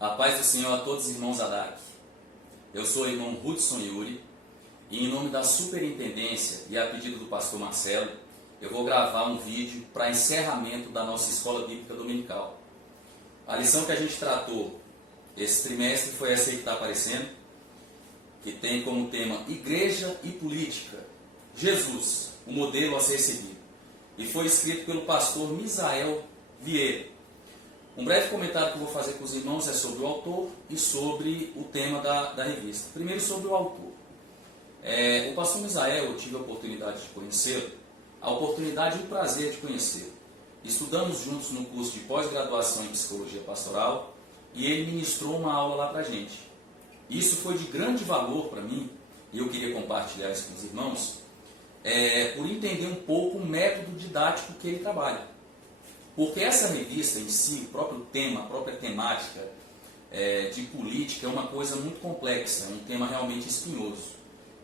A paz do Senhor a todos os irmãos ADAC. Eu sou o irmão Hudson Yuri e em nome da superintendência e a pedido do pastor Marcelo, eu vou gravar um vídeo para encerramento da nossa escola bíblica dominical. A lição que a gente tratou esse trimestre foi essa aí que está aparecendo, que tem como tema Igreja e Política, Jesus, o modelo a ser seguido. E foi escrito pelo pastor Misael Vieira. Um breve comentário que eu vou fazer com os irmãos é sobre o autor e sobre o tema da revista. Primeiro sobre o autor. O pastor Misael, eu tive a oportunidade de conhecê-lo, a oportunidade e o prazer de conhecê-lo. Estudamos juntos no curso de pós-graduação em Psicologia Pastoral e ele ministrou uma aula lá para a gente. Isso foi de grande valor para mim e eu queria compartilhar isso com os irmãos, por entender um pouco o método didático que ele trabalha. Porque essa revista em si, o próprio tema, a própria temática de política é uma coisa muito complexa, é um tema realmente espinhoso.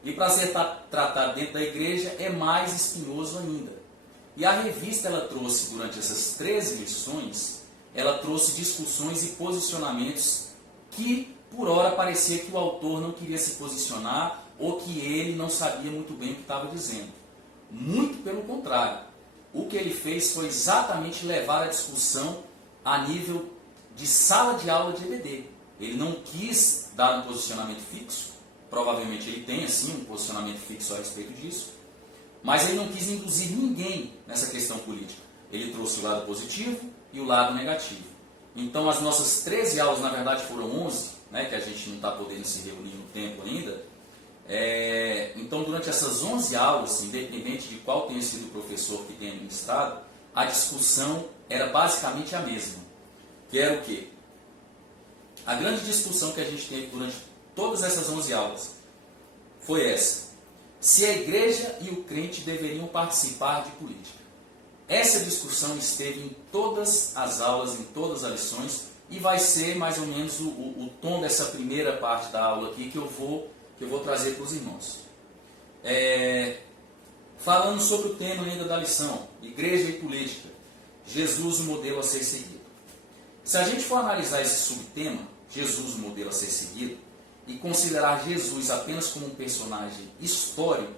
E para ser tratado dentro da igreja é mais espinhoso ainda. E a revista ela trouxe, durante essas 13 lições, ela trouxe discussões e posicionamentos que, por hora, parecia que o autor não queria se posicionar ou que ele não sabia muito bem o que estava dizendo. Muito pelo contrário. O que ele fez foi exatamente levar a discussão a nível de sala de aula de EBD. Ele não quis dar um posicionamento fixo, provavelmente ele tem assim um posicionamento fixo a respeito disso, mas ele não quis induzir ninguém nessa questão política. Ele trouxe o lado positivo e o lado negativo. Então as nossas 13 aulas, na verdade foram 11, que a gente não está podendo se reunir no tempo ainda. Então, durante essas 11 aulas, independente de qual tenha sido o professor que tenha ministrado, a discussão era basicamente a mesma. Que era o quê? A grande discussão que a gente teve durante todas essas 11 aulas foi essa: se a igreja e o crente deveriam participar de política. Essa discussão esteve em todas as aulas, em todas as lições, e vai ser mais ou menos o tom dessa primeira parte da aula aqui que eu vou trazer para os irmãos. Falando sobre o tema ainda da lição, Igreja e Política, Jesus, o modelo a ser seguido. Se a gente for analisar esse subtema, Jesus, o modelo a ser seguido, e considerar Jesus apenas como um personagem histórico,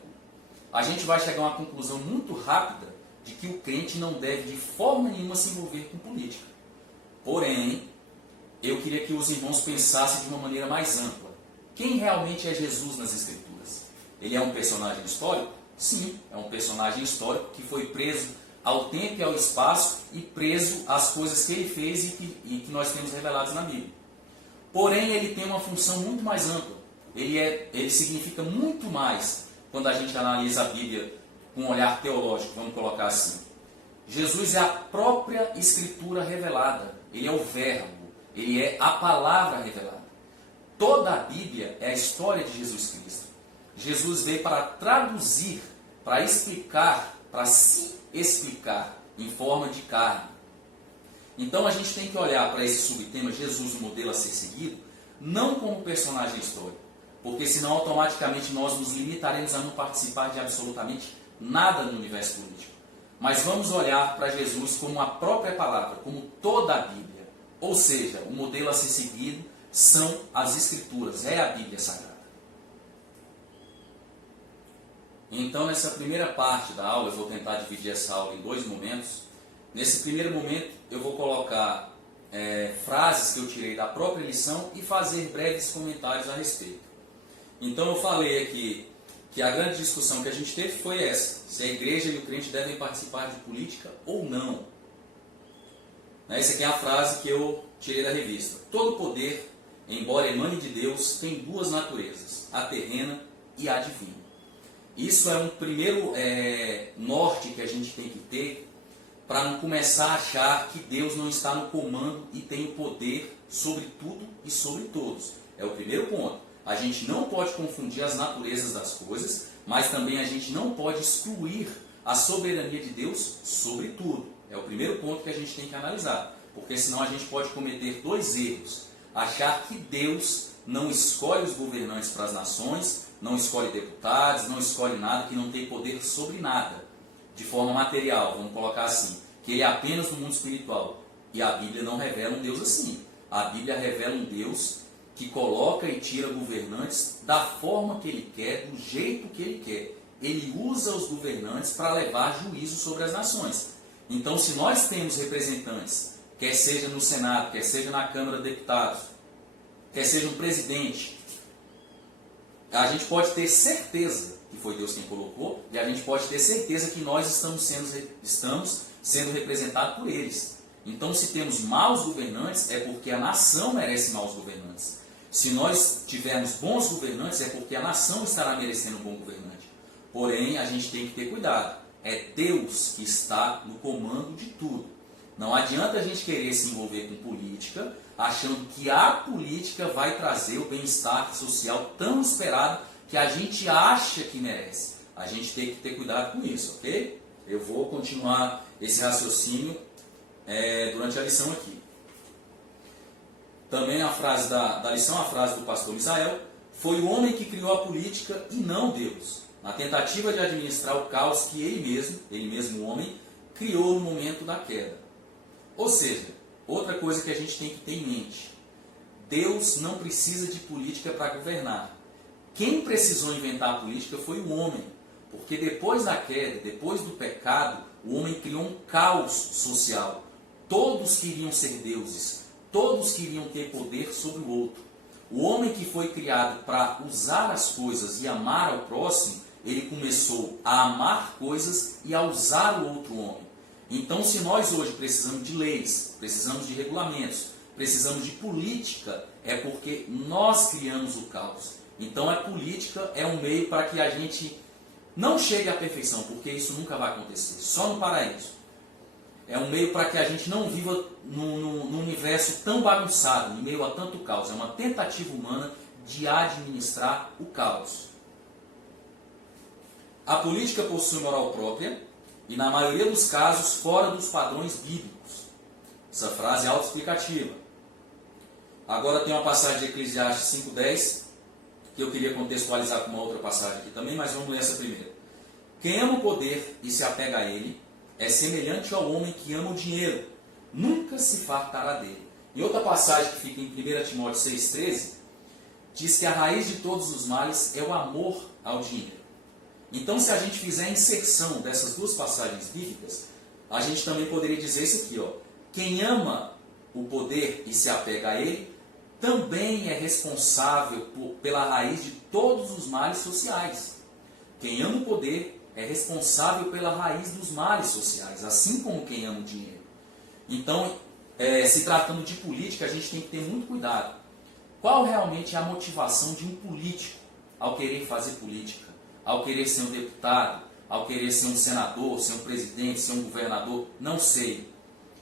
a gente vai chegar a uma conclusão muito rápida de que o crente não deve de forma nenhuma se envolver com política. Porém, eu queria que os irmãos pensassem de uma maneira mais ampla. Quem realmente é Jesus nas Escrituras? Ele é um personagem histórico? Sim, é um personagem histórico que foi preso ao tempo e ao espaço e preso às coisas que ele fez e que nós temos reveladas na Bíblia. Porém, ele tem uma função muito mais ampla. Ele significa muito mais quando a gente analisa a Bíblia com um olhar teológico, vamos colocar assim. Jesus é a própria Escritura revelada. Ele é o Verbo. Ele é a palavra revelada. Toda a Bíblia é a história de Jesus Cristo. Jesus veio para traduzir, para explicar, para se explicar em forma de carne. Então a gente tem que olhar para esse subtema, Jesus, o modelo a ser seguido, não como personagem histórico, porque senão automaticamente nós nos limitaremos a não participar de absolutamente nada no universo político. Mas vamos olhar para Jesus como a própria palavra, como toda a Bíblia. Ou seja, o modelo a ser seguido são as Escrituras, é a Bíblia Sagrada. Então, nessa primeira parte da aula, eu vou tentar dividir essa aula em 2 momentos. Nesse primeiro momento, eu vou colocar frases que eu tirei da própria lição e fazer breves comentários a respeito. Então, eu falei aqui que a grande discussão que a gente teve foi essa: se a igreja e o crente devem participar de política ou não. Essa aqui é a frase que eu tirei da revista. Todo poder, embora emane de Deus, tem 2 naturezas, a terrena e a divina. Isso é um primeiro norte que a gente tem que ter para não começar a achar que Deus não está no comando e tem o poder sobre tudo e sobre todos. É o primeiro ponto. A gente não pode confundir as naturezas das coisas, mas também a gente não pode excluir a soberania de Deus sobre tudo. É o primeiro ponto que a gente tem que analisar, porque senão a gente pode cometer 2 erros. Achar que Deus não escolhe os governantes para as nações, não escolhe deputados, não escolhe nada, que não tem poder sobre nada, de forma material, vamos colocar assim, que ele é apenas no mundo espiritual. E a Bíblia não revela um Deus assim. A Bíblia revela um Deus que coloca e tira governantes da forma que Ele quer, do jeito que Ele quer. Ele usa os governantes para levar juízo sobre as nações. Então, se nós temos representantes, quer seja no Senado, quer seja na Câmara de Deputados, quer seja um presidente, a gente pode ter certeza que foi Deus quem colocou, e a gente pode ter certeza que nós estamos sendo representados por eles. Então, se temos maus governantes, é porque a nação merece maus governantes. Se nós tivermos bons governantes, é porque a nação estará merecendo um bom governante. Porém, a gente tem que ter cuidado. É Deus que está no comando de tudo. Não adianta a gente querer se envolver com política, achando que a política vai trazer o bem-estar social tão esperado que a gente acha que merece. A gente tem que ter cuidado com isso, ok? Eu vou continuar esse raciocínio durante a lição aqui. Também a frase da lição, a frase do pastor Misael: foi o homem que criou a política e não Deus, na tentativa de administrar o caos que ele mesmo o homem, criou no momento da queda. Ou seja, outra coisa que a gente tem que ter em mente: Deus não precisa de política para governar. Quem precisou inventar a política foi o homem, porque depois da queda, depois do pecado, o homem criou um caos social. Todos queriam ser deuses, todos queriam ter poder sobre o outro. O homem que foi criado para usar as coisas e amar ao próximo, ele começou a amar coisas e a usar o outro homem. Então, se nós hoje precisamos de leis, precisamos de regulamentos, precisamos de política, é porque nós criamos o caos. Então, a política é um meio para que a gente não chegue à perfeição, porque isso nunca vai acontecer, só no paraíso. É um meio para que a gente não viva num universo tão bagunçado, em meio a tanto caos. É uma tentativa humana de administrar o caos. A política possui moral própria e, na maioria dos casos, fora dos padrões bíblicos. Essa frase é autoexplicativa. Agora tem uma passagem de Eclesiastes 5:10, que eu queria contextualizar com uma outra passagem aqui também, mas vamos ler essa primeiro. Quem ama o poder e se apega a ele é semelhante ao homem que ama o dinheiro, nunca se fartará dele. Em outra passagem que fica em 1 Timóteo 6,13, diz que a raiz de todos os males é o amor ao dinheiro. Então, se a gente fizer a inserção dessas duas passagens bíblicas, a gente também poderia dizer isso aqui, ó: quem ama o poder e se apega a ele, também é responsável pela raiz de todos os males sociais. Quem ama o poder é responsável pela raiz dos males sociais, assim como quem ama o dinheiro. Então, se tratando de política, a gente tem que ter muito cuidado. Qual realmente é a motivação de um político ao querer fazer política? Ao querer ser um deputado, ao querer ser um senador, ser um presidente, ser um governador? Não sei.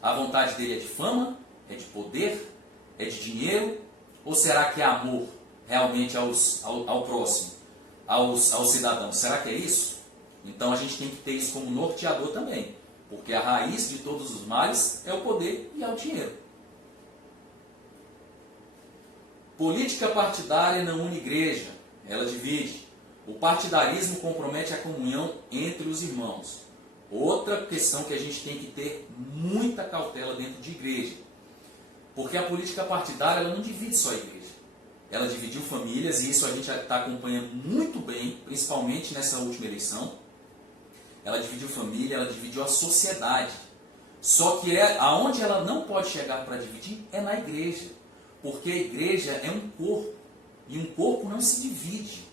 A vontade dele é de fama? É de poder? É de dinheiro? Ou será que é amor realmente ao próximo, aos cidadãos? Será que é isso? Então a gente tem que ter isso como norteador também, porque a raiz de todos os males é o poder e é o dinheiro. Política partidária não une igreja, ela divide. O partidarismo compromete a comunhão entre os irmãos. Outra questão que a gente tem que ter muita cautela dentro de igreja, porque a política partidária ela não divide só a igreja. Ela dividiu famílias, e isso a gente está acompanhando muito bem, principalmente nessa última eleição. Ela dividiu família, ela dividiu a sociedade. Só que aonde ela não pode chegar para dividir é na igreja. Porque a igreja é um corpo, e um corpo não se divide.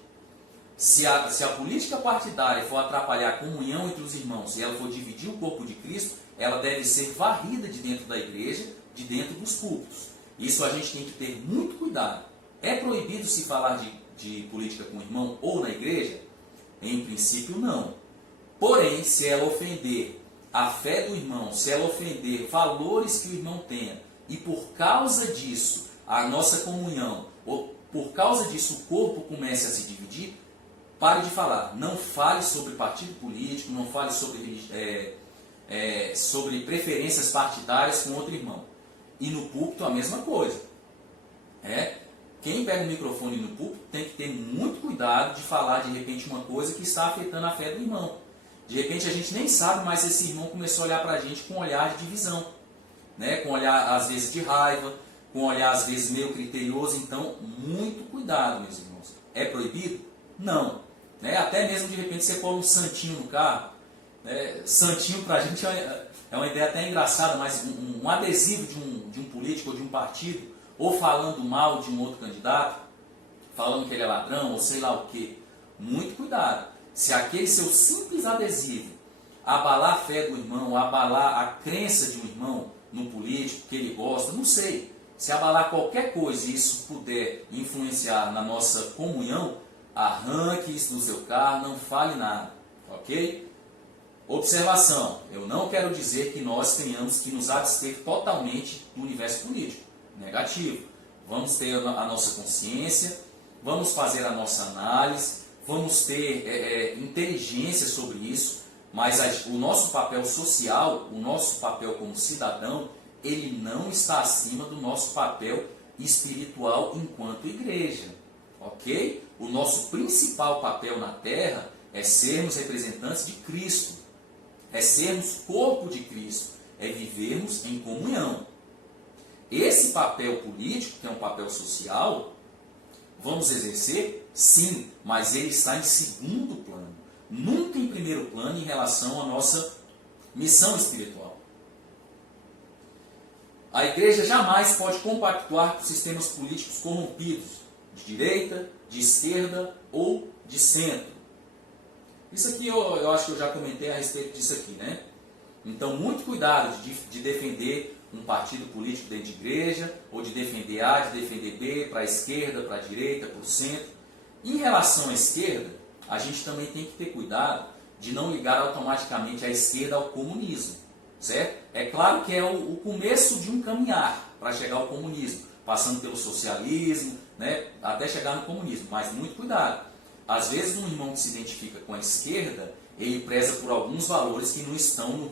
Se a política partidária for atrapalhar a comunhão entre os irmãos, e ela for dividir o corpo de Cristo, ela deve ser varrida de dentro da igreja, de dentro dos púlpitos. Isso a gente tem que ter muito cuidado. É proibido se falar de política com o irmão ou na igreja? Em princípio, não. Porém, se ela ofender a fé do irmão, se ela ofender valores que o irmão tenha, e por causa disso a nossa comunhão, ou por causa disso o corpo comece a se dividir, pare de falar. Não fale sobre partido político, não fale sobre preferências partidárias com outro irmão. E no púlpito a mesma coisa. Quem pega o microfone no púlpito tem que ter muito cuidado de falar de repente uma coisa que está afetando a fé do irmão. De repente a gente nem sabe, mas esse irmão começou a olhar para a gente com um olhar de divisão, com um olhar às vezes de raiva, com um olhar às vezes meio criterioso. Então, muito cuidado, meus irmãos. É proibido? Não. Né? Até mesmo de repente você põe um santinho no carro. Né? Santinho para a gente é uma ideia até engraçada, mas um adesivo de um político ou de um partido, ou falando mal de um outro candidato, falando que ele é ladrão ou sei lá o que. Muito cuidado. Se aquele seu simples adesivo abalar a fé do irmão, abalar a crença de um irmão no político que ele gosta, não sei. Se abalar qualquer coisa e isso puder influenciar na nossa comunhão, arranque isso do seu carro, não fale nada, ok? Observação, eu não quero dizer que nós tenhamos que nos abster totalmente do universo político. Negativo. Vamos ter a nossa consciência, vamos fazer a nossa análise, vamos ter inteligência sobre isso, mas o nosso papel social, o nosso papel como cidadão, ele não está acima do nosso papel espiritual enquanto igreja, ok? O nosso principal papel na Terra é sermos representantes de Cristo, é sermos corpo de Cristo, é vivermos em comunhão. Esse papel político, que é um papel social, vamos exercer? Sim, mas ele está em segundo plano, nunca em primeiro plano em relação à nossa missão espiritual. A igreja jamais pode compactuar com sistemas políticos corrompidos, de direita, de esquerda ou de centro. Isso aqui eu acho que eu já comentei a respeito disso aqui, né? Então, muito cuidado de defender um partido político dentro de igreja, ou de defender A, de defender B, para a esquerda, para a direita, para o centro. Em relação à esquerda, a gente também tem que ter cuidado de não ligar automaticamente a esquerda ao comunismo, certo? É claro que é o começo de um caminhar para chegar ao comunismo, passando pelo socialismo, né, até chegar no comunismo, mas muito cuidado. Às vezes um irmão que se identifica com a esquerda, ele preza por alguns valores que não estão,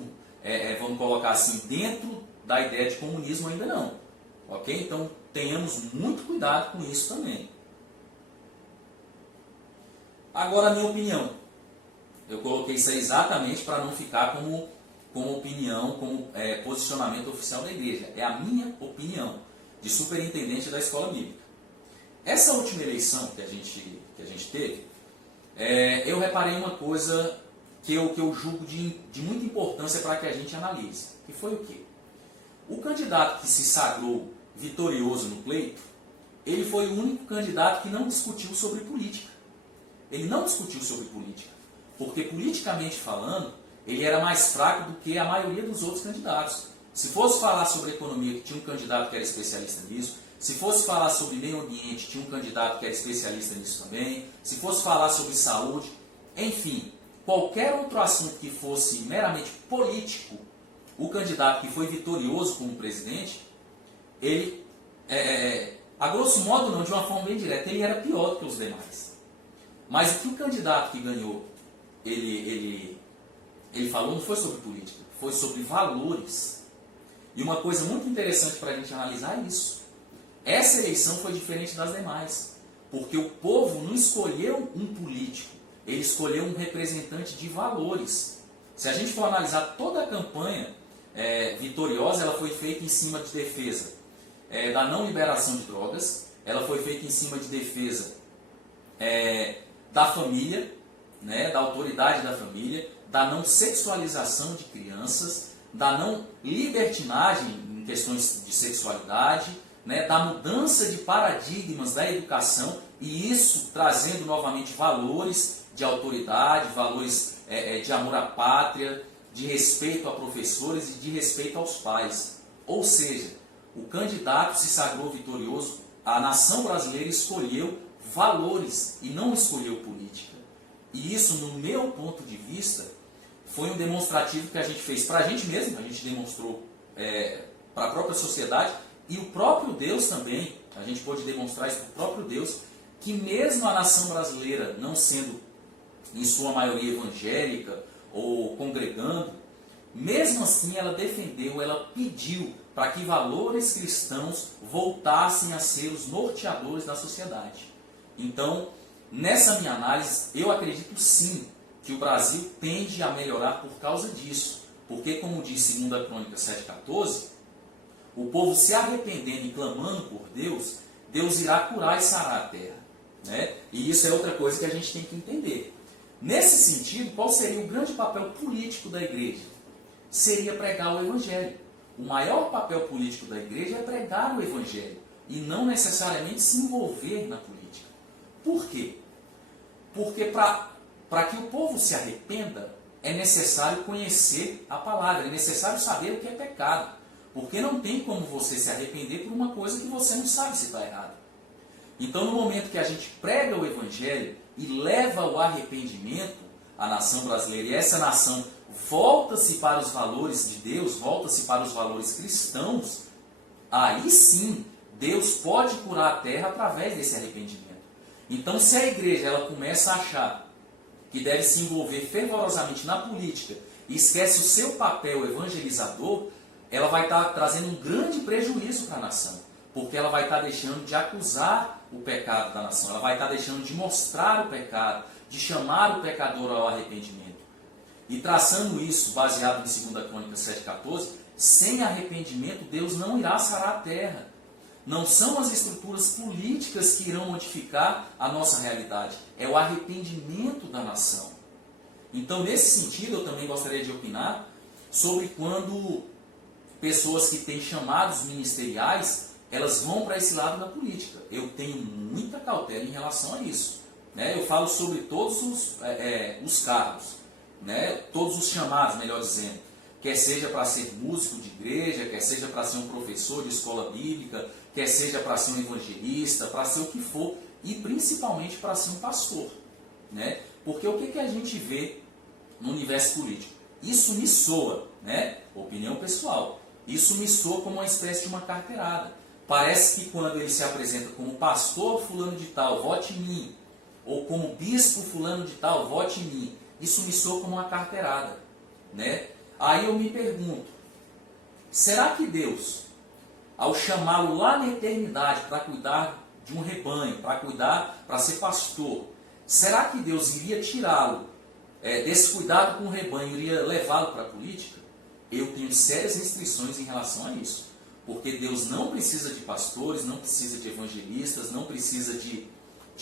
vamos colocar assim, dentro da ideia de comunismo ainda não. Ok? Então tenhamos muito cuidado com isso também. Agora a minha opinião. Eu coloquei isso aí exatamente para não ficar como opinião, como posicionamento oficial da igreja. É a minha opinião de superintendente da escola bíblica. Essa última eleição que a gente teve, eu reparei uma coisa que eu julgo de muita importância para que a gente analise. Que foi o quê? O candidato que se sagrou vitorioso no pleito, ele foi o único candidato que não discutiu sobre política. Ele não discutiu sobre política, porque politicamente falando, ele era mais fraco do que a maioria dos outros candidatos. Se fosse falar sobre economia, que tinha um candidato que era especialista nisso. Se fosse falar sobre meio ambiente, tinha um candidato que era especialista nisso também. Se fosse falar sobre saúde, enfim, qualquer outro assunto que fosse meramente político, o candidato que foi vitorioso como presidente, ele, a grosso modo não, de uma forma bem direta, ele era pior do que os demais. Mas o que o candidato que ganhou, ele falou não foi sobre política, foi sobre valores. E uma coisa muito interessante para a gente analisar é isso. Essa eleição foi diferente das demais, porque o povo não escolheu um político, ele escolheu um representante de valores. Se a gente for analisar toda a campanha vitoriosa, ela foi feita em cima de defesa da não liberação de drogas, ela foi feita em cima de defesa da família, né, da autoridade da família, da não sexualização de crianças, da não libertinagem em questões de sexualidade, né, da mudança de paradigmas da educação, e isso trazendo novamente valores de autoridade, valores de amor à pátria, de respeito a professores e de respeito aos pais. Ou seja, o candidato se sagrou vitorioso, a nação brasileira escolheu valores e não escolheu política. E isso, no meu ponto de vista, foi um demonstrativo que a gente fez para a gente mesmo, a gente demonstrou para a própria sociedade, e o próprio Deus também, a gente pôde demonstrar isso para o próprio Deus, que mesmo a nação brasileira não sendo, em sua maioria, evangélica ou congregando, mesmo assim ela defendeu, ela pediu para que valores cristãos voltassem a ser os norteadores da sociedade. Então, nessa minha análise, eu acredito sim que o Brasil tende a melhorar por causa disso. Porque, como diz 2 Crônicas 7,14, o povo se arrependendo e clamando por Deus, Deus irá curar e sarar a terra. Né? E isso é outra coisa que a gente tem que entender. Nesse sentido, qual seria o grande papel político da igreja? Seria pregar o Evangelho. O maior papel político da igreja é pregar o Evangelho e não necessariamente se envolver na política. Por quê? Porque para que o povo se arrependa, é necessário conhecer a palavra, é necessário saber o que é pecado. Porque não tem como você se arrepender por uma coisa que você não sabe se está errada. Então, no momento que a gente prega o Evangelho e leva o arrependimento à nação brasileira, e essa nação volta-se para os valores de Deus, volta-se para os valores cristãos, aí sim, Deus pode curar a terra através desse arrependimento. Então, se a igreja ela começa a achar que deve se envolver fervorosamente na política e esquece o seu papel evangelizador, ela vai estar trazendo um grande prejuízo para a nação, porque ela vai estar deixando de acusar o pecado da nação, ela vai estar deixando de mostrar o pecado, de chamar o pecador ao arrependimento. E traçando isso, baseado em 2 Crônicas 7,14, sem arrependimento Deus não irá sarar a terra. Não são as estruturas políticas que irão modificar a nossa realidade, é o arrependimento da nação. Então, nesse sentido, eu também gostaria de opinar sobre quando pessoas que têm chamados ministeriais, elas vão para esse lado da política. Eu tenho muita cautela em relação a isso. Né? Eu falo sobre todos os cargos, né? Todos os chamados, melhor dizendo. Quer seja para ser músico de igreja, quer seja para ser um professor de escola bíblica, quer seja para ser um evangelista, para ser o que for, e principalmente para ser um pastor. Né? Porque o que a gente vê no universo político? Isso me soa, né? Opinião pessoal, isso me soa como uma espécie de uma carteirada. Parece que quando ele se apresenta como pastor fulano de tal, vote em mim, ou como bispo fulano de tal, vote em mim, isso me soa como uma carteirada. Né? Aí eu me pergunto, será que Deus, ao chamá-lo lá na eternidade para cuidar de um rebanho, para ser pastor, será que Deus iria tirá-lo desse cuidado com o rebanho, iria levá-lo para a política? Eu tenho sérias restrições em relação a isso. Porque Deus não precisa de pastores, não precisa de evangelistas, não precisa de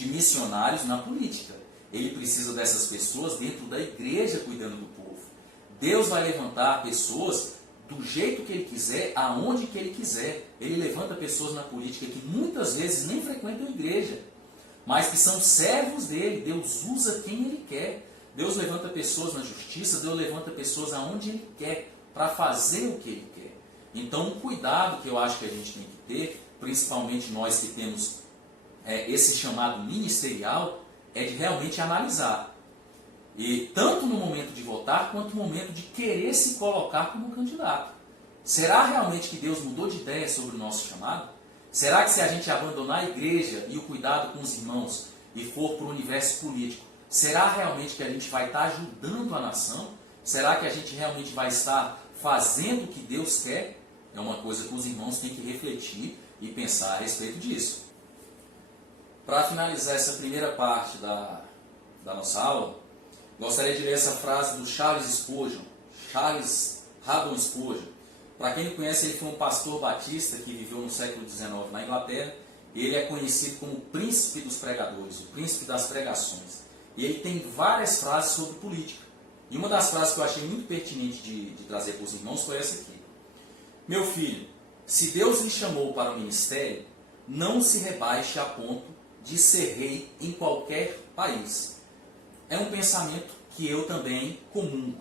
missionários na política. Ele precisa dessas pessoas dentro da igreja cuidando do povo. Deus vai levantar pessoas do jeito que Ele quiser, aonde que Ele quiser. Ele levanta pessoas na política que muitas vezes nem frequentam a igreja, mas que são servos dele. Deus usa quem Ele quer. Deus levanta pessoas na justiça, Deus levanta pessoas aonde Ele quer, para fazer o que Ele quer. Então, um cuidado que eu acho que a gente tem que ter, principalmente nós que temos esse chamado ministerial, é de realmente analisar. E tanto no momento de votar, quanto no momento de querer se colocar como candidato. Será realmente que Deus mudou de ideia sobre o nosso chamado? Será que se a gente abandonar a igreja e o cuidado com os irmãos e for para o universo político, será realmente que a gente vai estar ajudando a nação? Será que a gente realmente vai estar fazendo o que Deus quer? É uma coisa que os irmãos têm que refletir e pensar a respeito disso. Para finalizar essa primeira parte da nossa aula, gostaria de ler essa frase do Charles Haddon Spurgeon. Para quem não conhece, ele foi um pastor batista que viveu no século XIX na Inglaterra. Ele é conhecido como o príncipe dos pregadores, o príncipe das pregações. E ele tem várias frases sobre política. E uma das frases que eu achei muito pertinente de trazer para os irmãos foi essa aqui. Meu filho, se Deus lhe chamou para o ministério, não se rebaixe a ponto de ser rei em qualquer país. É um pensamento que eu também comungo.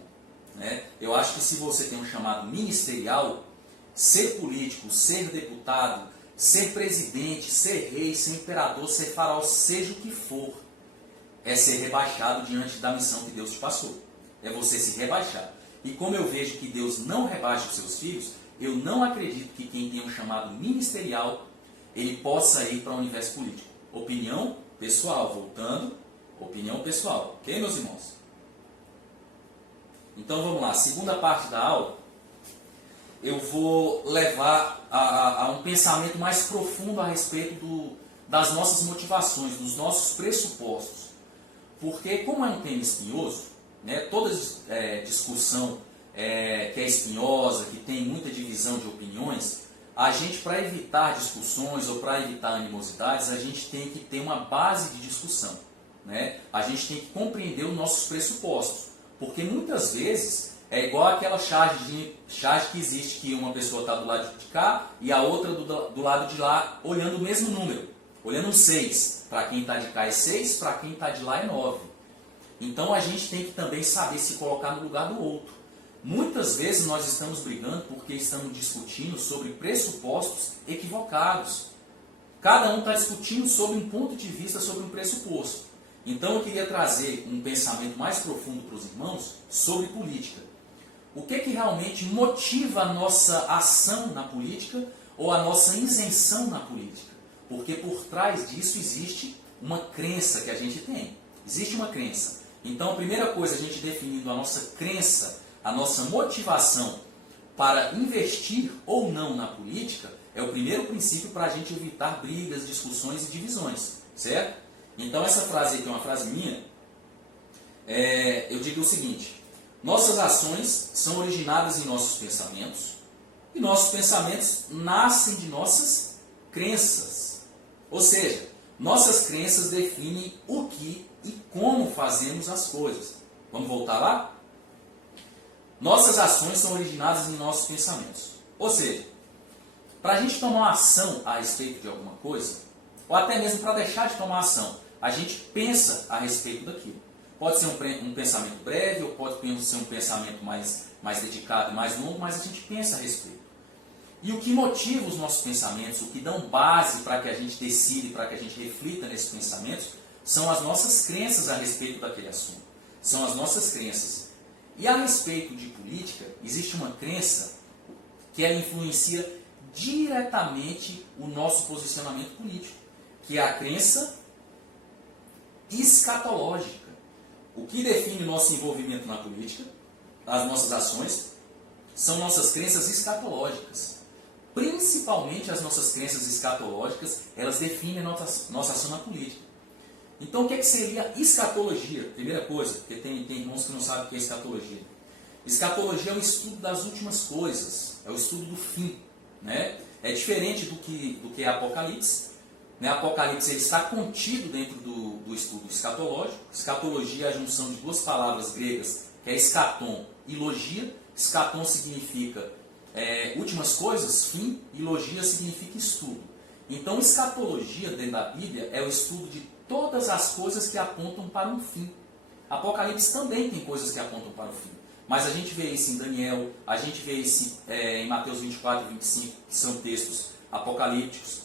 Né? Eu acho que se você tem um chamado ministerial, ser político, ser deputado, ser presidente, ser rei, ser imperador, ser faraó, seja o que for, é ser rebaixado diante da missão que Deus te passou. É você se rebaixar. E como eu vejo que Deus não rebaixa os seus filhos, eu não acredito que quem tem um chamado ministerial, ele possa ir para o universo político. Opinião pessoal, voltando, opinião pessoal. Ok, meus irmãos? Então vamos lá, segunda parte da aula, eu vou levar a um pensamento mais profundo a respeito das nossas motivações, dos nossos pressupostos. Porque como é um tema espinhoso, né, toda discussão que é espinhosa, que tem muita divisão de opiniões, a gente, para evitar discussões ou para evitar animosidades, a gente tem que ter uma base de discussão, né? A gente tem que compreender os nossos pressupostos, porque muitas vezes é igual aquela charge que existe, que uma pessoa está do lado de cá e a outra do lado de lá, olhando o mesmo número, olhando um 6. Para quem está de cá é 6, para quem está de lá é 9. Então a gente tem que também saber se colocar no lugar do outro. Muitas vezes nós estamos brigando porque estamos discutindo sobre pressupostos equivocados. Cada um está discutindo sobre um ponto de vista, sobre um pressuposto. Então eu queria trazer um pensamento mais profundo para os irmãos sobre política. O que realmente motiva a nossa ação na política ou a nossa isenção na política? Porque por trás disso existe uma crença que a gente tem. Existe uma crença. Então a primeira coisa, a gente definindo a nossa crença, a nossa motivação para investir ou não na política, é o primeiro princípio para a gente evitar brigas, discussões e divisões, certo? Então essa frase aqui é uma frase minha, eu digo o seguinte: nossas ações são originadas em nossos pensamentos, e nossos pensamentos nascem de nossas crenças. Ou seja, nossas crenças definem o que e como fazemos as coisas. Vamos voltar lá? Nossas ações são originadas em nossos pensamentos. Ou seja, para a gente tomar uma ação a respeito de alguma coisa, ou até mesmo para deixar de tomar ação, a gente pensa a respeito daquilo. Pode ser um pensamento breve, ou pode ser um pensamento mais dedicado, mais longo, mas a gente pensa a respeito. E o que motiva os nossos pensamentos, o que dão base para que a gente decida, para que a gente reflita nesses pensamentos, são as nossas crenças a respeito daquele assunto. São as nossas crenças. E a respeito de política, existe uma crença que ela influencia diretamente o nosso posicionamento político, que é a crença escatológica. O que define o nosso envolvimento na política, as nossas ações, são nossas crenças escatológicas. Principalmente as nossas crenças escatológicas, elas definem a nossa ação na política. Então, o que seria escatologia? Primeira coisa, porque tem irmãos que não sabem o que é escatologia. Escatologia é o estudo das últimas coisas, é o estudo do fim, né? É diferente do que é Apocalipse. Né? Apocalipse ele está contido dentro do estudo escatológico. Escatologia é a junção de duas palavras gregas, que é escatom e logia. Escatom significa últimas coisas, fim, e logia significa estudo. Então, escatologia dentro da Bíblia é o estudo de todas as coisas que apontam para um fim. Apocalipse também tem coisas que apontam para o fim. Mas a gente vê isso em Daniel, a gente vê isso em Mateus 24 e 25, que são textos apocalípticos.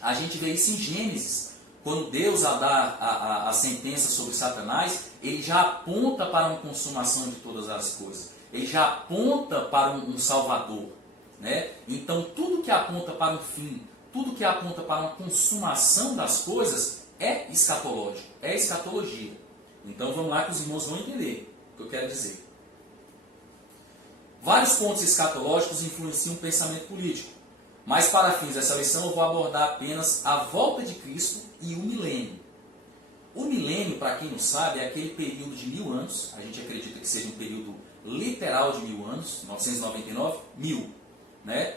A gente vê isso em Gênesis, quando Deus dá a sentença sobre Satanás, ele já aponta para uma consumação de todas as coisas. Ele já aponta para um Salvador. Né? Então, tudo que aponta para um fim, tudo que aponta para uma consumação das coisas, é escatológico, é escatologia. Então vamos lá que os irmãos vão entender o que eu quero dizer. Vários pontos escatológicos influenciam o pensamento político, mas para fins dessa lição eu vou abordar apenas a volta de Cristo e o milênio. O milênio, para quem não sabe, é aquele período de 1000 anos, a gente acredita que seja um período literal de 1000 anos, 999, 1000, né?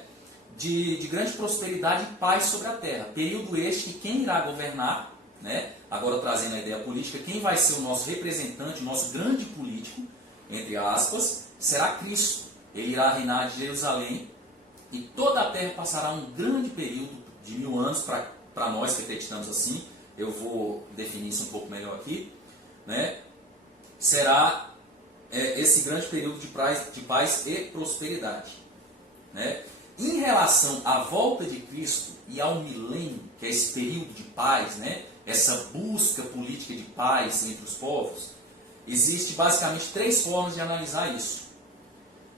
De grande prosperidade e paz sobre a terra. Período este que quem irá governar, né? Agora trazendo a ideia política, quem vai ser o nosso representante, o nosso grande político, entre aspas, será Cristo. Ele irá reinar de Jerusalém e toda a terra passará um grande período de 1000 anos, para nós que acreditamos assim, eu vou definir isso um pouco melhor aqui, né? Será esse grande período de paz e prosperidade. Né? Em relação à volta de Cristo e ao milênio, que é esse período de paz, né? Essa busca política de paz entre os povos, existe basicamente 3 formas de analisar isso.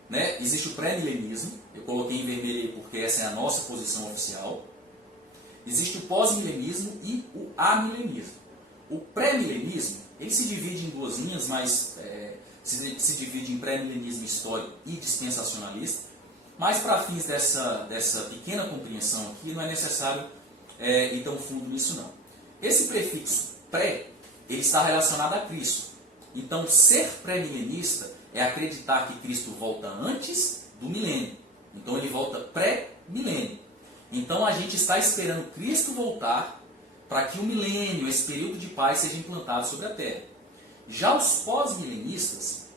Né? Existe o pré-milenismo, eu coloquei em vermelho aí porque essa é a nossa posição oficial. Existe o pós-milenismo e o amilenismo. O pré-milenismo, ele se divide em 2 linhas, mas se divide em pré-milenismo histórico e dispensacionalista. Mas para fins dessa pequena compreensão aqui, não é necessário ir tão fundo nisso não. Esse prefixo pré, ele está relacionado a Cristo. Então, ser pré-milenista é acreditar que Cristo volta antes do milênio. Então, ele volta pré-milênio. Então a gente está esperando Cristo voltar para que o milênio, esse período de paz, seja implantado sobre a Terra. Já os pós-milenistas,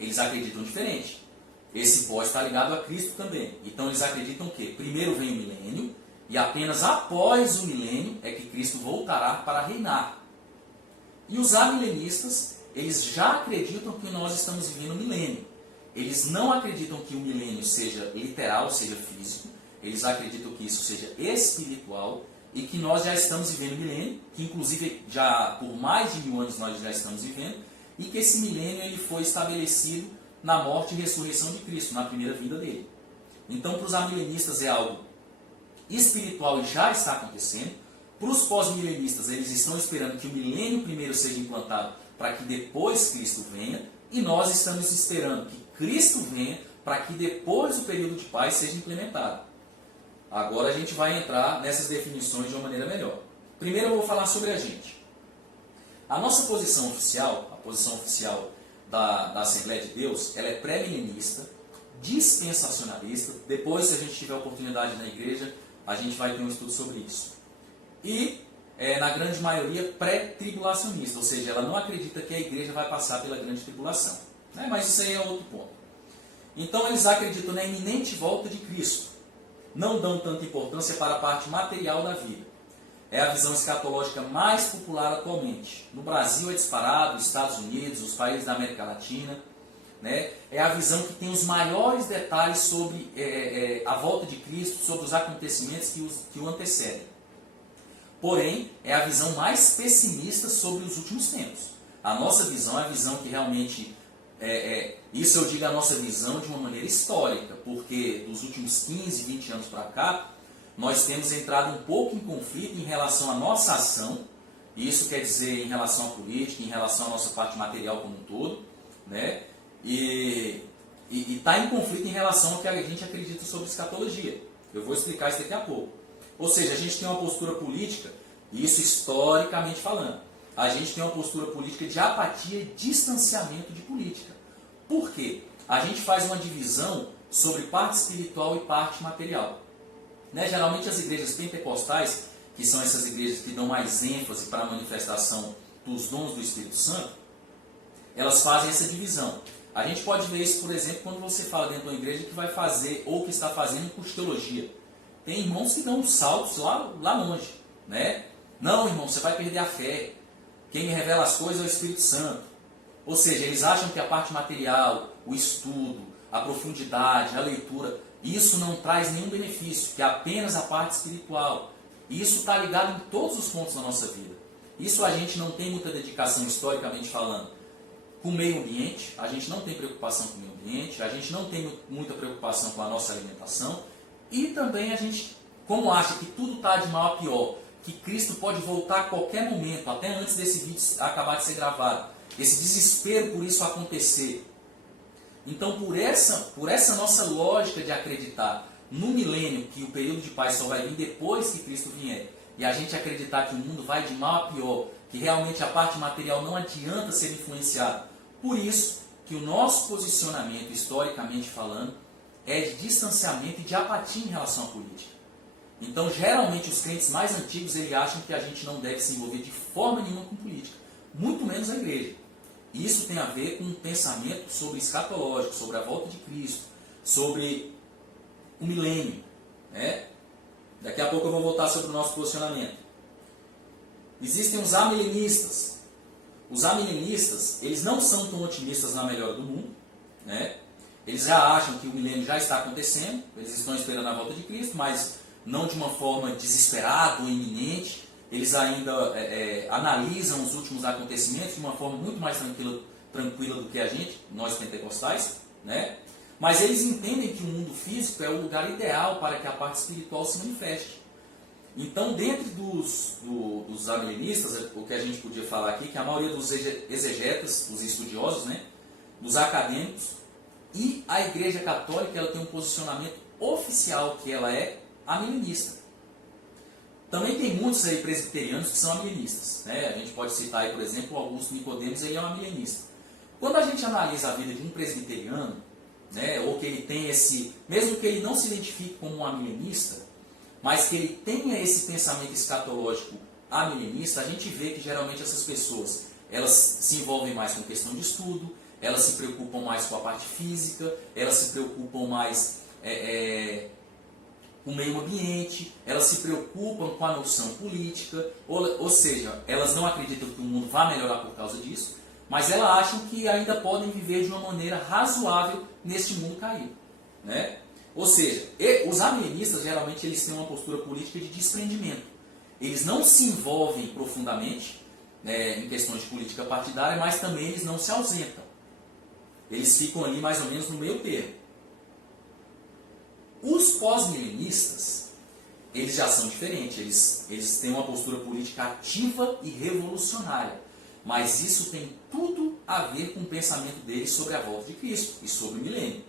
eles acreditam diferente. Esse pós está ligado a Cristo também. Então eles acreditam que primeiro vem o milênio e apenas após o milênio é que Cristo voltará para reinar. E os amilenistas, eles já acreditam que nós estamos vivendo o milênio. Eles não acreditam que o milênio seja literal, seja físico. Eles acreditam que isso seja espiritual e que nós já estamos vivendo o milênio, que inclusive já por mais de 1000 anos nós já estamos vivendo, e que esse milênio ele foi estabelecido na morte e ressurreição de Cristo, na primeira vinda dele. Então, para os amilenistas é algo espiritual e já está acontecendo. Para os pós-milenistas, eles estão esperando que o milênio primeiro seja implantado para que depois Cristo venha, e nós estamos esperando que Cristo venha para que depois o período de paz seja implementado. Agora a gente vai entrar nessas definições de uma maneira melhor. Primeiro eu vou falar sobre a gente. A nossa posição oficial, a posição oficial da Assembleia de Deus, ela é pré-milenista, dispensacionalista. Depois, se a gente tiver oportunidade na igreja, a gente vai ter um estudo sobre isso. E, na grande maioria, pré-tribulacionista, ou seja, ela não acredita que a igreja vai passar pela grande tribulação. Né? Mas isso aí é outro ponto. Então, eles acreditam na iminente volta de Cristo. Não dão tanta importância para a parte material da vida. É a visão escatológica mais popular atualmente. No Brasil é disparado, nos Estados Unidos, os países da América Latina. Né? É a visão que tem os maiores detalhes sobre a volta de Cristo, sobre os acontecimentos que o antecedem. Porém, é a visão mais pessimista sobre os últimos tempos. A nossa visão é a visão que realmente... isso eu digo a nossa visão de uma maneira histórica, porque dos últimos 15, 20 anos para cá, nós temos entrado um pouco em conflito em relação à nossa ação, e isso quer dizer em relação à política, em relação à nossa parte material como um todo, né? E está em conflito em relação ao que a gente acredita sobre escatologia. Eu vou explicar isso daqui a pouco. Ou seja, a gente tem uma postura política, e isso historicamente falando, a gente tem uma postura política de apatia e distanciamento de política. Por quê? A gente faz uma divisão sobre parte espiritual e parte material. Né? Geralmente as igrejas pentecostais, que são essas igrejas que dão mais ênfase para a manifestação dos dons do Espírito Santo, elas fazem essa divisão. A gente pode ver isso, por exemplo, quando você fala dentro de uma igreja que vai fazer ou que está fazendo curso de teologia. Tem irmãos que dão uns saltos lá longe. Né? Não, irmão, você vai perder a fé. Quem me revela as coisas é o Espírito Santo. Ou seja, eles acham que a parte material, o estudo, a profundidade, a leitura, isso não traz nenhum benefício, que é apenas a parte espiritual. E isso está ligado em todos os pontos da nossa vida. Isso a gente não tem muita dedicação, historicamente falando, com o meio ambiente, a gente não tem preocupação com o meio ambiente, a gente não tem muita preocupação com a nossa alimentação, e também a gente, como acha que tudo está de mal a pior, que Cristo pode voltar a qualquer momento, até antes desse vídeo acabar de ser gravado, esse desespero por isso acontecer. Então, por essa nossa lógica de acreditar no milênio, que o período de paz só vai vir depois que Cristo vier, e a gente acreditar que o mundo vai de mal a pior, que realmente a parte material não adianta ser influenciada, por isso que o nosso posicionamento, historicamente falando, é de distanciamento e de apatia em relação à política. Então, geralmente, os crentes mais antigos eles acham que a gente não deve se envolver de forma nenhuma com política, muito menos a igreja. E isso tem a ver com um pensamento sobre escatológico, sobre a volta de Cristo, sobre o milênio. Né? Daqui a pouco eu vou voltar sobre o nosso posicionamento. Existem os amilenistas. Os amilenistas, eles não são tão otimistas na melhora do mundo. Né? Eles já acham que o milênio já está acontecendo, eles estão esperando a volta de Cristo, mas não de uma forma desesperada ou iminente. Eles ainda analisam os últimos acontecimentos de uma forma muito mais tranquila do que a gente, nós pentecostais, né? Mas eles entendem que o mundo físico é o lugar ideal para que a parte espiritual se manifeste. Então, dentro dos amilenistas, o que a gente podia falar aqui, que a maioria dos exegetas, os estudiosos, né, dos acadêmicos, e a Igreja Católica ela tem um posicionamento oficial, que ela é amilenista. Também tem muitos aí presbiterianos que são amilenistas. Né? A gente pode citar aí, por exemplo, o Augusto Nicodemos, ele é um amilenista. Quando a gente analisa a vida de um presbiteriano, né, ou que ele tem esse, mesmo que ele não se identifique como um amilenista, mas que ele tenha esse pensamento escatológico amilenista, a gente vê que geralmente essas pessoas, elas se envolvem mais com questão de estudo, elas se preocupam mais com a parte física, elas se preocupam mais com o meio ambiente, elas se preocupam com a noção política, ou seja, elas não acreditam que o mundo vai melhorar por causa disso, mas elas acham que ainda podem viver de uma maneira razoável neste mundo caído, né? Ou seja, os amilenistas geralmente eles têm uma postura política de desprendimento. Eles não se envolvem profundamente, né, em questões de política partidária, mas também eles não se ausentam. Eles ficam ali mais ou menos no meio termo. Os pós-milenistas, eles já são diferentes. Eles têm uma postura política ativa e revolucionária. Mas isso tem tudo a ver com o pensamento deles sobre a volta de Cristo e sobre o milênio.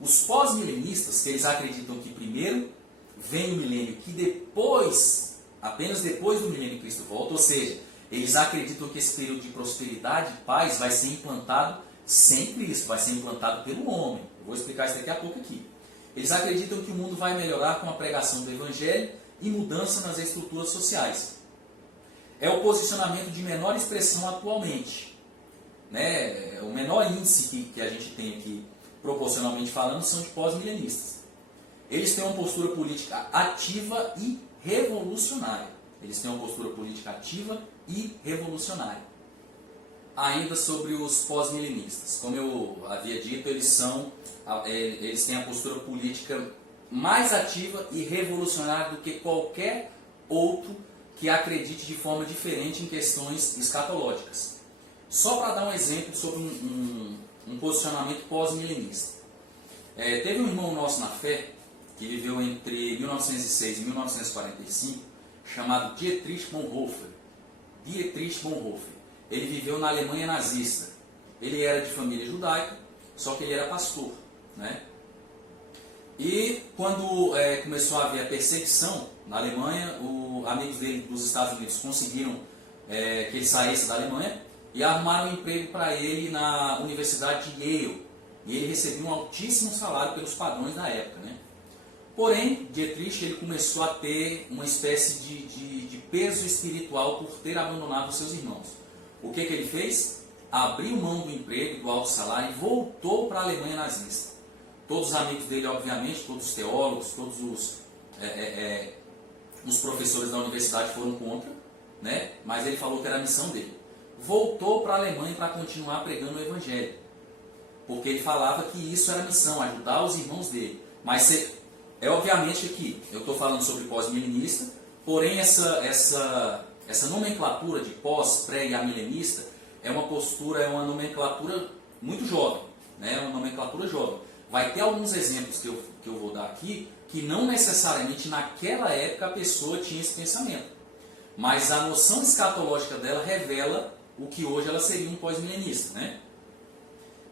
Os pós-milenistas, que eles acreditam que primeiro vem o milênio, que depois, apenas depois do milênio Cristo volta, ou seja, eles acreditam que esse período de prosperidade e paz vai ser implantado sem Cristo, vai ser implantado pelo homem. Eu vou explicar isso daqui a pouco aqui. Eles acreditam que o mundo vai melhorar com a pregação do Evangelho e mudança nas estruturas sociais. É o posicionamento de menor expressão atualmente, né? O menor índice que a gente tem aqui, proporcionalmente falando, são de pós-milenistas. Eles têm uma postura política ativa e revolucionária. Eles têm uma postura política ativa e revolucionária. Ainda sobre os pós-milenistas. Como eu havia dito, eles têm a postura política mais ativa e revolucionária do que qualquer outro que acredite de forma diferente em questões escatológicas. Só para dar um exemplo sobre um posicionamento pós-milenista. Teve um irmão nosso na fé, que viveu entre 1906 e 1945, chamado Dietrich Bonhoeffer. Dietrich Bonhoeffer. Ele viveu na Alemanha nazista. Ele era de família judaica, só que ele era pastor, né? E quando começou a haver a perseguição na Alemanha, amigos dele dos Estados Unidos conseguiram que ele saísse da Alemanha e arrumaram um emprego para ele na Universidade de Yale. E ele recebia um altíssimo salário pelos padrões da época, né? Porém, Dietrich ele começou a ter uma espécie de peso espiritual por ter abandonado os seus irmãos. O que ele fez? Abriu mão do emprego, do alto salário e voltou para a Alemanha nazista. Todos os amigos dele, obviamente, todos os teólogos, todos os professores da universidade foram contra, né? Mas ele falou que era a missão dele. Voltou para a Alemanha para continuar pregando o Evangelho. Porque ele falava que isso era a missão, ajudar os irmãos dele. Mas obviamente que eu estou falando sobre pós-milenista, porém essa nomenclatura de pós, pré e amilenista é uma postura, é uma nomenclatura muito jovem, né? Uma nomenclatura jovem. Vai ter alguns exemplos que eu vou dar aqui, que não necessariamente naquela época a pessoa tinha esse pensamento. Mas a noção escatológica dela revela o que hoje ela seria um pós-milenista, né?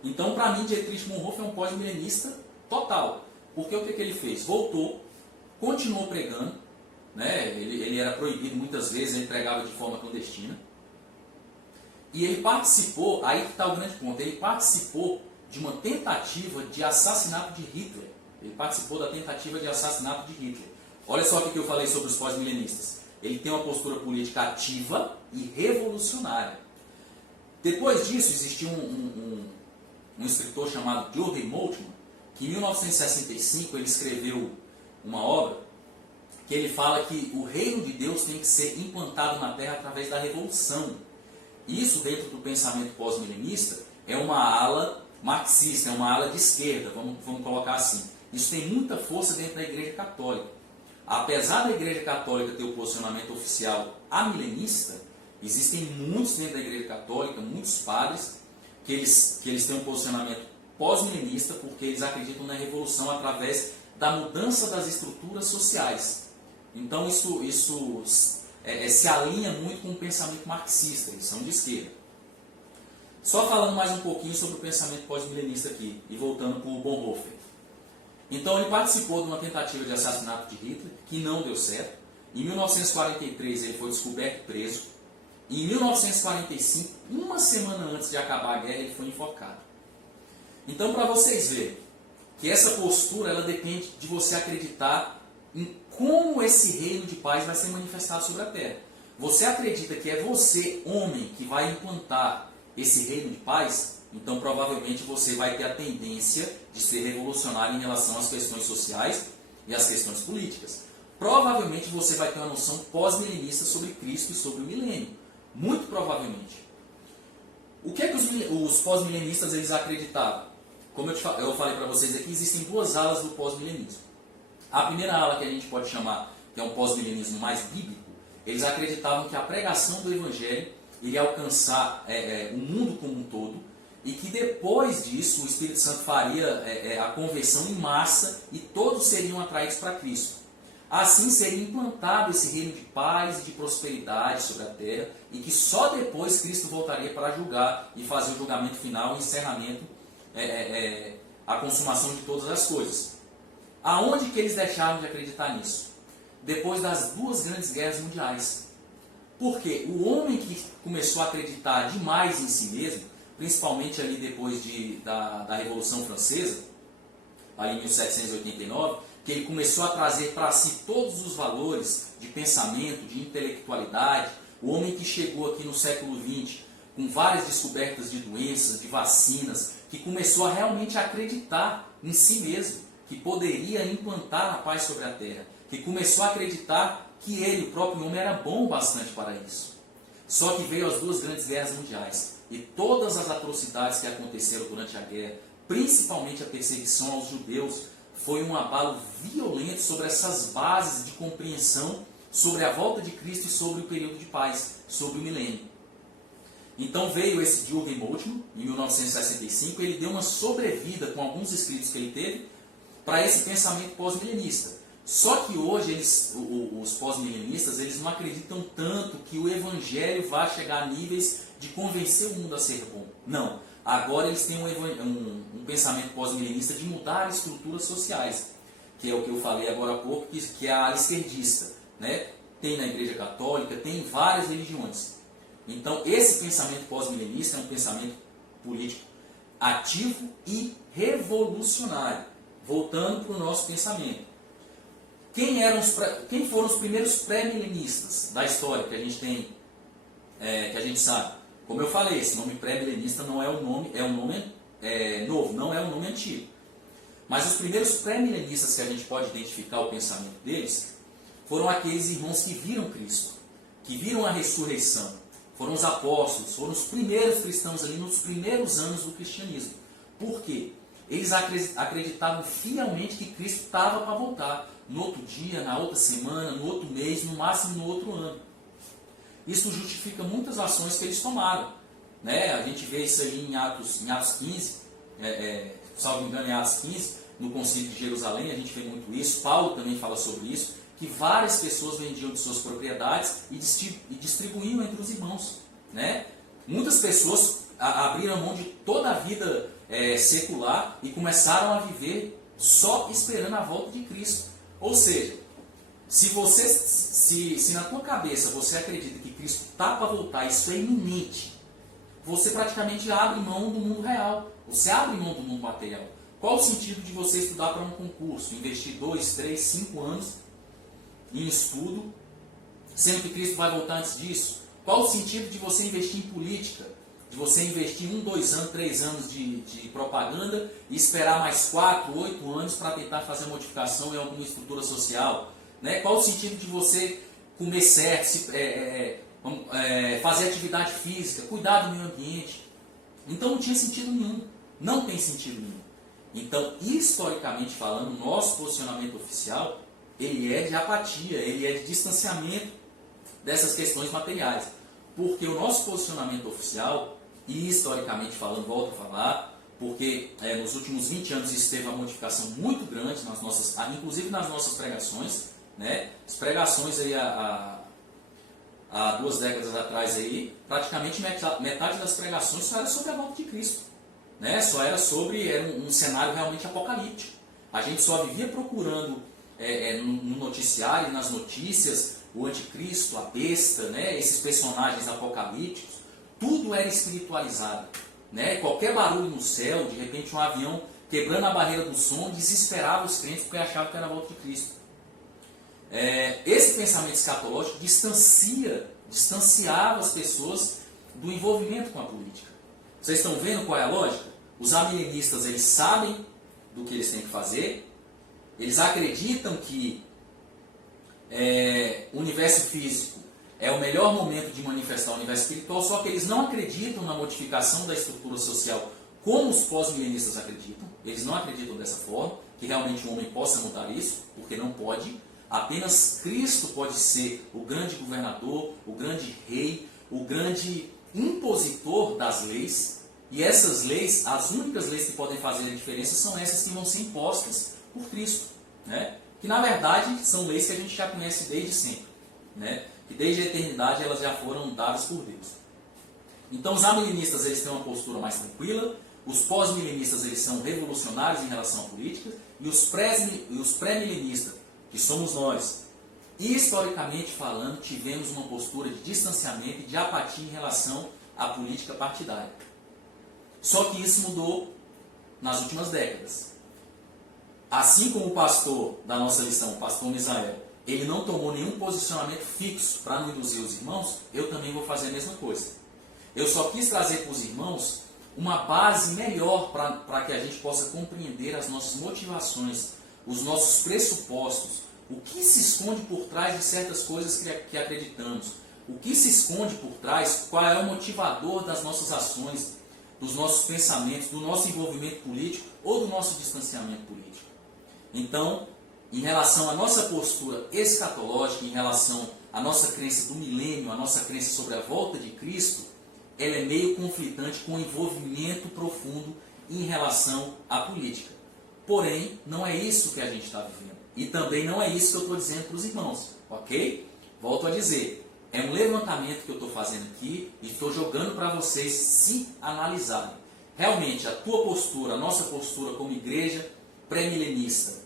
Então, para mim, Dietrich Bonhoeffer é um pós-milenista total. Porque o que ele fez? Voltou, continuou pregando, né? Ele era proibido muitas vezes, ele pregava de forma clandestina. E ele participou, aí que está o grande ponto, ele participou de uma tentativa de assassinato de Hitler. Ele participou da tentativa de assassinato de Hitler. Olha só o que eu falei sobre os pós-milenistas. Ele tem uma postura política ativa e revolucionária. Depois disso, existiu um escritor chamado Jürgen Moltmann, que em 1965 ele escreveu uma obra que ele fala que o reino de Deus tem que ser implantado na Terra através da revolução. Isso, dentro do pensamento pós-milenista, é uma ala marxista, é uma ala de esquerda, vamos colocar assim. Isso tem muita força dentro da Igreja Católica. Apesar da Igreja Católica ter o posicionamento oficial amilenista, existem muitos dentro da Igreja Católica, muitos padres, que eles têm um posicionamento pós-milenista, porque eles acreditam na revolução através da mudança das estruturas sociais. Então isso se alinha muito com o pensamento marxista, eles são de esquerda. Só falando mais um pouquinho sobre o pensamento pós-milenista aqui, e voltando para o Bonhoeffer. Então ele participou de uma tentativa de assassinato de Hitler, que não deu certo. Em 1943 ele foi descoberto e preso. E em 1945, uma semana antes de acabar a guerra, ele foi enforcado. Então, para vocês verem que essa postura ela depende de você acreditar em como esse reino de paz vai ser manifestado sobre a terra. Você acredita que é você, homem, que vai implantar esse reino de paz? Então provavelmente você vai ter a tendência de ser revolucionário em relação às questões sociais e às questões políticas. Provavelmente você vai ter uma noção pós-milenista sobre Cristo e sobre o milênio. Muito provavelmente. O que é que os pós-milenistas eles acreditavam? Como eu falei para vocês aqui, existem duas alas do pós-milenismo. A primeira ala, que a gente pode chamar, que é um pós-milenismo mais bíblico, eles acreditavam que a pregação do Evangelho iria alcançar o mundo como um todo, e que depois disso o Espírito Santo faria a conversão em massa e todos seriam atraídos para Cristo. Assim seria implantado esse reino de paz e de prosperidade sobre a terra, e que só depois Cristo voltaria para julgar e fazer o julgamento final, o encerramento, a consumação de todas as coisas. Aonde que eles deixaram de acreditar nisso? Depois das duas grandes guerras mundiais. Porque o homem que começou a acreditar demais em si mesmo, principalmente ali depois da Revolução Francesa, ali em 1789, que ele começou a trazer para si todos os valores de pensamento, de intelectualidade, o homem que chegou aqui no século XX com várias descobertas de doenças, de vacinas, que começou a realmente acreditar em si mesmo, que poderia implantar a paz sobre a terra, que começou a acreditar que ele, o próprio homem, era bom bastante para isso. Só que veio as duas grandes guerras mundiais, e todas as atrocidades que aconteceram durante a guerra, principalmente a perseguição aos judeus, foi um abalo violento sobre essas bases de compreensão sobre a volta de Cristo e sobre o período de paz, sobre o milênio. Então veio esse Jürgen Moltmann, em 1965, ele deu uma sobrevida com alguns escritos que ele teve para esse pensamento pós-milenista. Só que hoje os pós-milenistas eles não acreditam tanto que o evangelho vai chegar a níveis de convencer o mundo a ser bom. Não. Agora eles têm um pensamento pós-milenista de mudar estruturas sociais, que é o que eu falei agora há pouco, que é a ala esquerdista. Né? Tem na Igreja Católica, tem em várias religiões. Então esse pensamento pós-milenista é um pensamento político ativo e revolucionário. Voltando para o nosso pensamento. Quem foram os primeiros pré-milenistas da história que a gente tem, que a gente sabe? Como eu falei, esse nome pré-milenista não é um nome, novo, não é um nome antigo. Mas os primeiros pré-milenistas que a gente pode identificar o pensamento deles foram aqueles irmãos que viram Cristo, que viram a ressurreição. Foram os apóstolos, foram os primeiros cristãos ali nos primeiros anos do cristianismo. Por quê? Eles acreditavam fielmente que Cristo estava para voltar. No outro dia, na outra semana, no outro mês, no máximo no outro ano. Isso justifica muitas ações que eles tomaram. Né? A gente vê isso aí em Atos 15, salvo engano em Atos 15, no Concílio de Jerusalém, a gente vê muito isso. Paulo também fala sobre isso, que várias pessoas vendiam de suas propriedades e distribuíam entre os irmãos. Né? Muitas pessoas abriram mão de toda a vida secular e começaram a viver só esperando a volta de Cristo. Ou seja, se na tua cabeça você acredita que Cristo está para voltar, isso é iminente, você praticamente abre mão do mundo real, você abre mão do mundo material. Qual o sentido de você estudar para um concurso, investir 2, 3, 5 anos em estudo, sendo que Cristo vai voltar antes disso? Qual o sentido de você investir em política? De você investir 1, 2 anos, 3 anos de propaganda e esperar mais 4, 8 anos para tentar fazer modificação em alguma estrutura social? Né? Qual o sentido de você comer certo, fazer atividade física, cuidar do meio ambiente? Então não tinha sentido nenhum, não tem sentido nenhum. Então, historicamente falando, nosso posicionamento oficial, ele é de apatia, ele é de distanciamento dessas questões materiais. Porque o nosso posicionamento oficial, e historicamente falando, volto a falar, porque nos últimos 20 anos isso teve uma modificação muito grande, inclusive nas nossas pregações. Né? As pregações aí há 2 décadas atrás, aí, praticamente metade das pregações só era sobre a volta de Cristo. Né? Só era um cenário realmente apocalíptico. A gente só vivia procurando no noticiário, nas notícias, o anticristo, a besta, né? Esses personagens apocalípticos, tudo era espiritualizado. Né? Qualquer barulho no céu, de repente um avião quebrando a barreira do som, desesperava os crentes porque achavam que era a volta de Cristo. esse pensamento escatológico distanciava as pessoas do envolvimento com a política. Vocês estão vendo qual é a lógica? Os amilenistas, eles sabem do que eles têm que fazer, eles acreditam que o universo físico é o melhor momento de manifestar o universo espiritual, só que eles não acreditam na modificação da estrutura social como os pós-milenistas acreditam. Eles não acreditam dessa forma, que realmente o homem possa mudar isso, porque não pode. Apenas Cristo pode ser o grande governador, o grande rei, o grande impositor das leis. E essas leis, as únicas leis que podem fazer a diferença são essas que vão ser impostas por Cristo, né? Que na verdade são leis que a gente já conhece desde sempre, né? Que desde a eternidade elas já foram dadas por Deus. Então os amilenistas, eles têm uma postura mais tranquila, os pós-milenistas, eles são revolucionários em relação à política, e os pré-milenistas, que somos nós, historicamente falando, tivemos uma postura de distanciamento e de apatia em relação à política partidária. Só que isso mudou nas últimas décadas. Assim como o pastor da nossa lição, o pastor Misael, ele não tomou nenhum posicionamento fixo para não induzir os irmãos, eu também vou fazer a mesma coisa. Eu só quis trazer para os irmãos uma base melhor para que a gente possa compreender as nossas motivações, os nossos pressupostos, o que se esconde por trás de certas coisas que acreditamos, o que se esconde por trás, qual é o motivador das nossas ações, dos nossos pensamentos, do nosso envolvimento político ou do nosso distanciamento político. Então, em relação à nossa postura escatológica, em relação à nossa crença do milênio, a nossa crença sobre a volta de Cristo, ela é meio conflitante com o envolvimento profundo em relação à política. Porém, não é isso que a gente está vivendo. E também não é isso que eu estou dizendo para os irmãos, ok? Volto a dizer, é um levantamento que eu estou fazendo aqui e estou jogando para vocês se analisarem. Realmente, a tua postura, a nossa postura como igreja pré-milenista,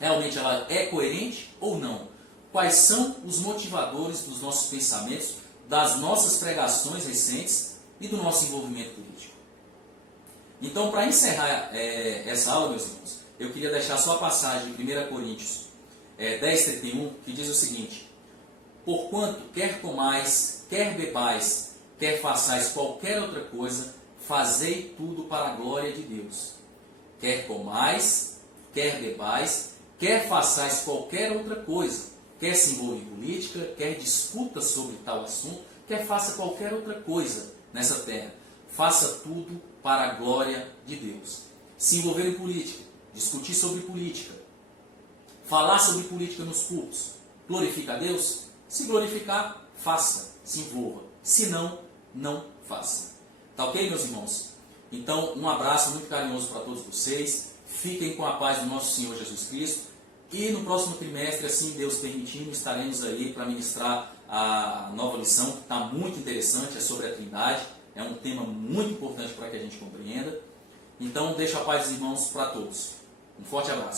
realmente ela é coerente ou não? Quais são os motivadores dos nossos pensamentos, das nossas pregações recentes e do nosso envolvimento político? Então, para encerrar essa aula, meus irmãos, eu queria deixar só a passagem de 1 Coríntios 10:31, que diz o seguinte: porquanto quer comais, quer bebais, quer façais qualquer outra coisa, fazei tudo para a glória de Deus. Quer comais, quer bebais, quer façais qualquer outra coisa, quer se envolva em política, quer discuta sobre tal assunto, quer faça qualquer outra coisa nessa terra, faça tudo para a glória de Deus. Se envolver em política, discutir sobre política, falar sobre política nos cultos, glorifica a Deus? Se glorificar, faça, se envolva. Se não, não faça. Tá ok, meus irmãos? Então, um abraço muito carinhoso para todos vocês. Fiquem com a paz do nosso Senhor Jesus Cristo. E no próximo trimestre, assim Deus permitindo, estaremos aí para ministrar a nova lição, que está muito interessante, é sobre a Trindade. É um tema muito importante para que a gente compreenda. Então, deixo a paz dos irmãos para todos. Um forte abraço.